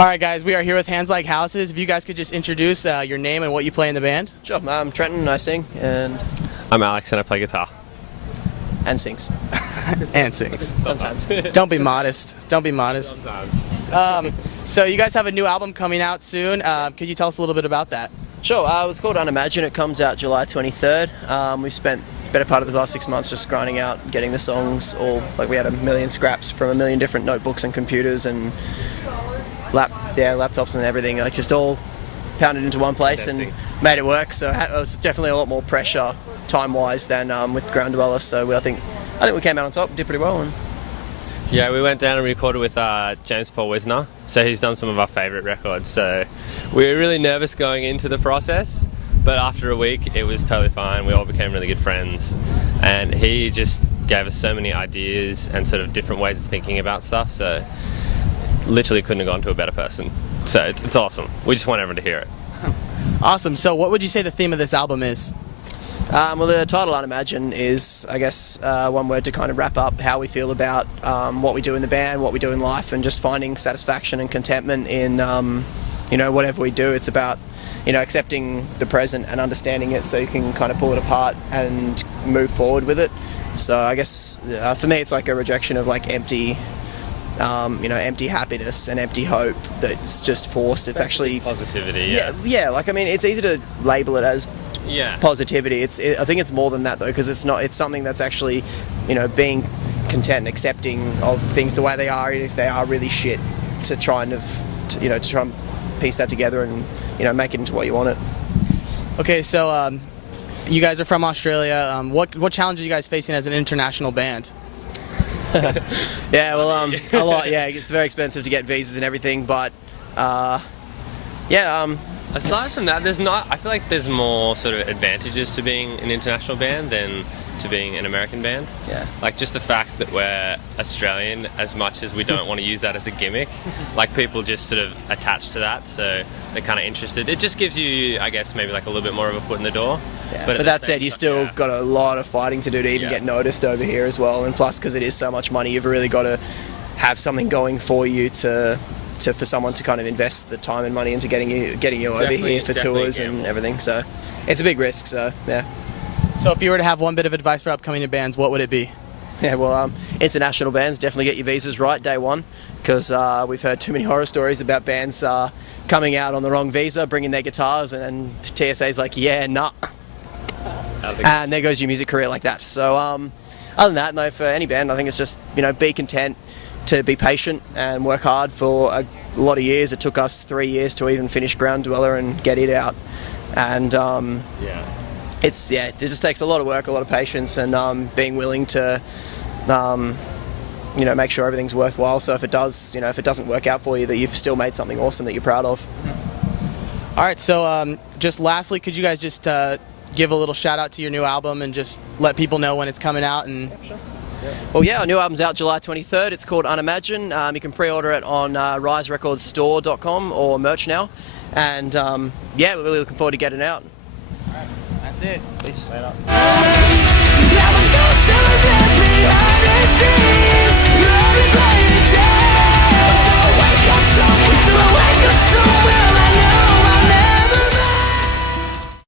All right, guys, we are here with Hands Like Houses. If you guys could just introduce your name and what you play in the band. Sure, I'm Trenton, I sing, and I'm Alex and I play guitar. sings. And sings. Sometimes. Don't be modest. Don't be modest. So you guys have a new album coming out soon. Could you tell us a little bit about that? Sure, it was called Unimagine. It comes out July 23rd. We've spent the better part of the last 6 months just grinding out, getting the songs all, like we had 1 million scraps from 1 million different notebooks and computers and laptops and everything, like just all pounded into one place and made it work. So it was definitely a lot more pressure time-wise than with Ground Dweller. So I think we came out on top, did pretty well. And Yeah, we went down and recorded with James Paul Wisner, so he's done some of our favourite records. So we were really nervous going into the process, but after a week it was totally fine. We all became really good friends, and he just gave us so many ideas and sort of different ways of thinking about stuff. So literally couldn't have gone to a better person. So it's awesome. We just want everyone to hear it. Awesome. So what would you say the theme of this album is? Well, the title Unimagine is, I guess, one word to kind of wrap up how we feel about what we do in the band, what we do in life, and just finding satisfaction and contentment in, whatever we do. It's about, accepting the present and understanding it so you can kind of pull it apart and move forward with it. So I guess for me, it's like a rejection of like empty happiness and empty hope that's just forced. It's actually Positivity, it's easy to label it as positivity. I think it's more than that though, because it's something that's actually, being content and accepting of things the way they are, even if they are really shit, to try and piece that together and make it into what you want it. Okay, so you guys are from Australia. What challenges are you guys facing as an international band? A lot. Yeah, it's very expensive to get visas and everything, but Aside from that, I feel like there's more sort of advantages to being an international band than to being an American band. Yeah. Like just the fact that we're Australian, as much as we don't want to use that as a gimmick, like people just sort of attach to that, so they're kind of interested. It just gives you, I guess, maybe like a little bit more of a foot in the door. Yeah. But that said, you still got a lot of fighting to do to even get noticed over here as well. And plus, because it is so much money, you've really got to have something going for you for someone to kind of invest the time and money into getting you over here for tours and everything. So it's a big risk. So yeah. So if you were to have one bit of advice for upcoming bands, what would it be? Yeah, well, international bands, definitely get your visas right day one, because we've heard too many horror stories about bands coming out on the wrong visa, bringing their guitars, and TSA's like, yeah, nah. And there goes your music career like that. So other than that, no, for any band, I think it's just, be content, to be patient and work hard for a lot of years. It took us 3 years to even finish Ground Dweller and get it out. And it just takes a lot of work, a lot of patience, and being willing to make sure everything's worthwhile. So if it doesn't work out for you, that you've still made something awesome that you're proud of. All right, so just lastly, could you guys just give a little shout out to your new album and just let people know when it's coming out? And sure. Well, our new album's out July 23rd. It's called Unimagine. You can pre-order it on riserecordstore.com or merch now. And we're really looking forward to getting it out. All right, that's it. Peace. Later.